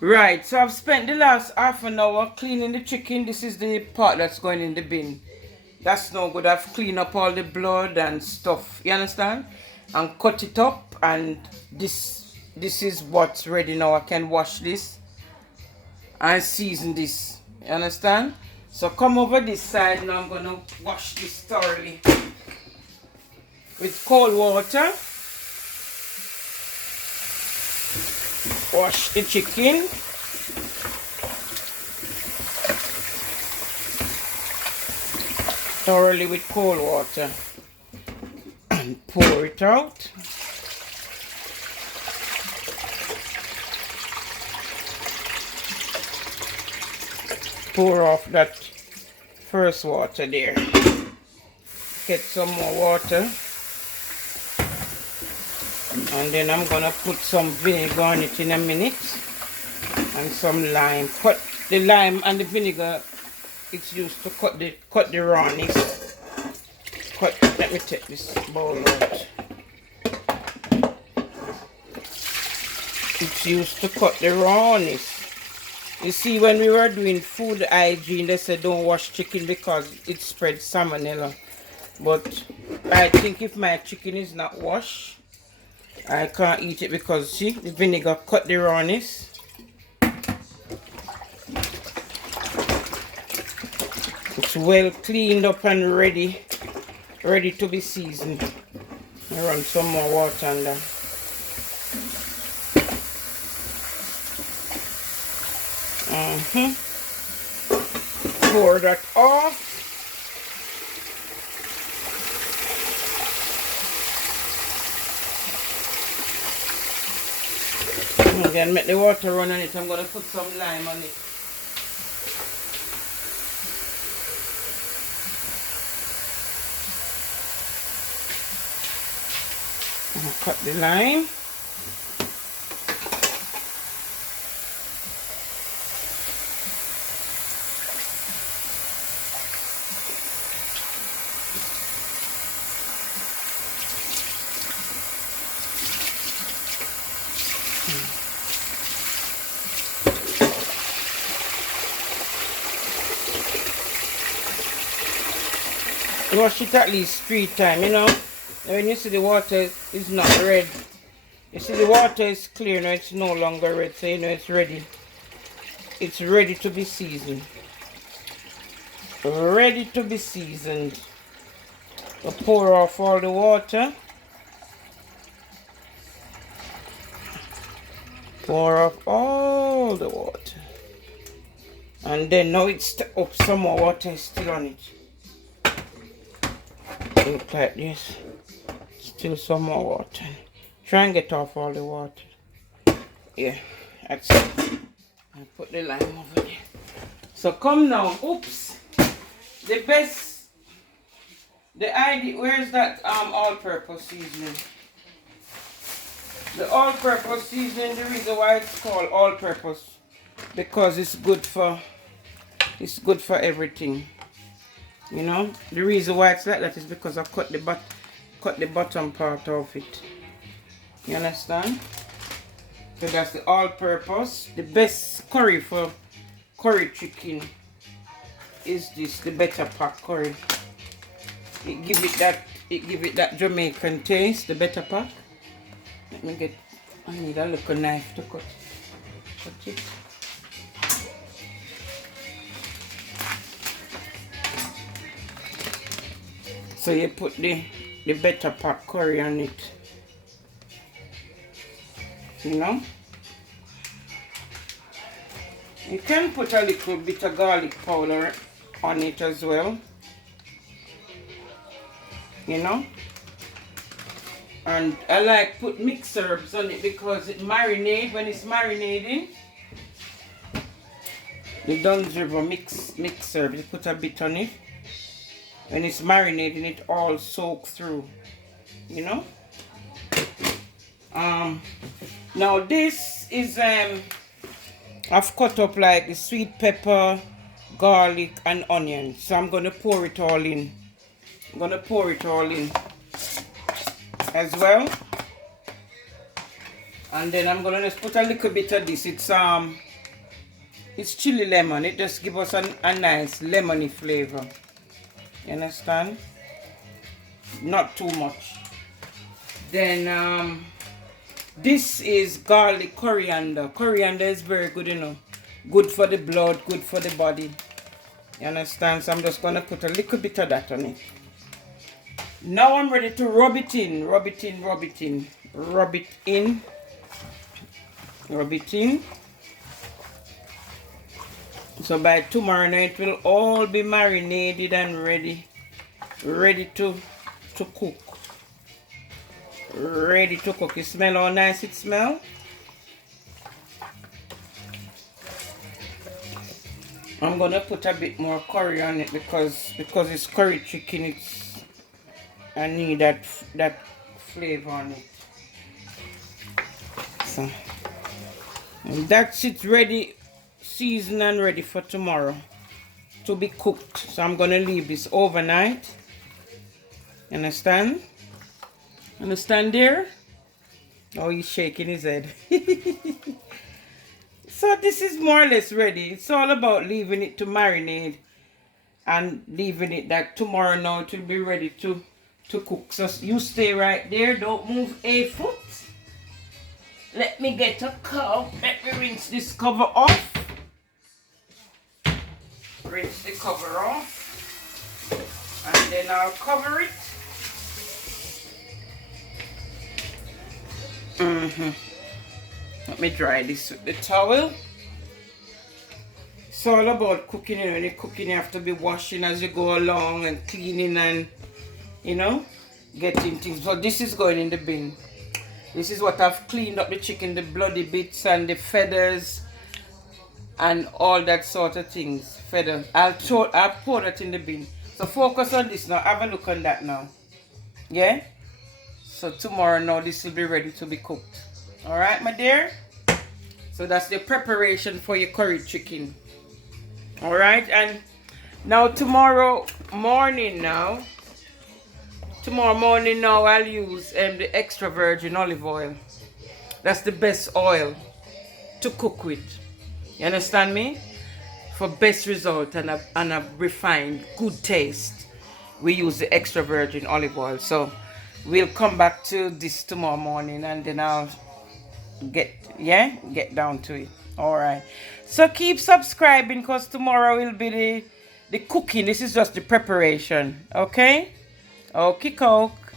Right, so I've spent the last half an hour cleaning the chicken. This is the part that's going in the bin. That's no good. I've cleaned up all the blood and stuff. You understand? And cut it up, and this is what's ready now. I can wash this and season this. You understand? So come over this side now. I'm gonna wash this thoroughly with cold water. Wash the chicken. Thoroughly with cold water and pour it out. Pour off that first water there. Get some more water. And then I'm gonna put some vinegar on it in a minute. And some lime. Cut the lime and the vinegar, it's used to cut the rawness. Let me take this bowl out. It's used to cut the rawness. You see, when we were doing food hygiene, they said don't wash chicken because it spreads salmonella. But I think if my chicken is not washed, I can't eat it because, see, the vinegar cut the rawness. It's well cleaned up and ready to be seasoned. I run some more water under. Pour that off. Again, make the water run on it. I'm going to put some lime on it. Cut the lime. Wash it at least 3 times, you know. When you see the water is not red, you see the water is clear now, it's no longer red, so you know it's ready. It's ready to be seasoned. Ready to be seasoned. So pour off all the water. Pour off all the water. And then now it's up, some more water is still on it. Look like this. Still some more water. Try and get off all the water. Yeah, that's it. I put the lime over there. So come now. Oops. The best. The idea. Where's that all-purpose seasoning? The all-purpose seasoning. The reason why it's called all-purpose, because it's good for everything. You know, the reason why it's like that is because I cut the bottom part of it. You understand? So that's the all-purpose. The best curry for curry chicken is this, the better pack curry. It give it that Jamaican taste, the better pack. Let me get. I need a little knife to cut it. So you put the better pack curry on it. You know? You can put a little bit of garlic powder on it as well. You know? And I like put mixed herbs on it because it marinates when it's marinating. The Dunn's River mixed herbs, you put a bit on it. When it's marinating, it all soaks through, you know. Now this is I've cut up like the sweet pepper, garlic, and onion. So I'm gonna pour it all in. I'm gonna pour it all in as well. And then I'm gonna just put a little bit of this. It's It's chili lemon. It just gives us a nice lemony flavor. You understand? Not too much. Then this is garlic coriander. Coriander is very good, you know. Good for the blood, good for the body. You understand? So I'm just gonna put a little bit of that on it. Now I'm ready to rub it in. Rub it in, rub it in. Rub it in. Rub it in. So by tomorrow night it will all be marinated and ready to cook. Ready to cook. You smell how nice it smells? I'm gonna put a bit more curry on it because it's curry chicken. I need that flavor on it. So and that's it, ready, seasoned and ready for tomorrow to be cooked. So I'm gonna leave this overnight. Understand? Understand there? Oh, he's shaking his head. So this is more or less ready. It's all about leaving it to marinate and leaving it that tomorrow now it will be ready to cook. So you stay right there. Don't move a foot. Let me get a cup. Let me rinse this cover off. Rinse the cover off. And then I'll cover it. Let me dry this with the towel. It's all about cooking. When you're cooking, you have to be washing as you go along and cleaning and, you know, getting things. So this is going in the bin. This is what I've cleaned up the chicken, the bloody bits and the feathers and all that sort of things. Feather. I'll pour that in the bin. So focus on this now. Have a look on that now. Yeah? So tomorrow now this will be ready to be cooked. Alright, my dear? So that's the preparation for your curry chicken. Alright, and now tomorrow morning now I'll use the extra virgin olive oil. That's the best oil to cook with. You understand me? For best result and a refined good taste, we use the extra virgin olive oil. So we'll come back to this tomorrow morning and then I'll get down to it. All right, so keep subscribing because tomorrow will be the cooking. This is just the preparation. Okay, Coke.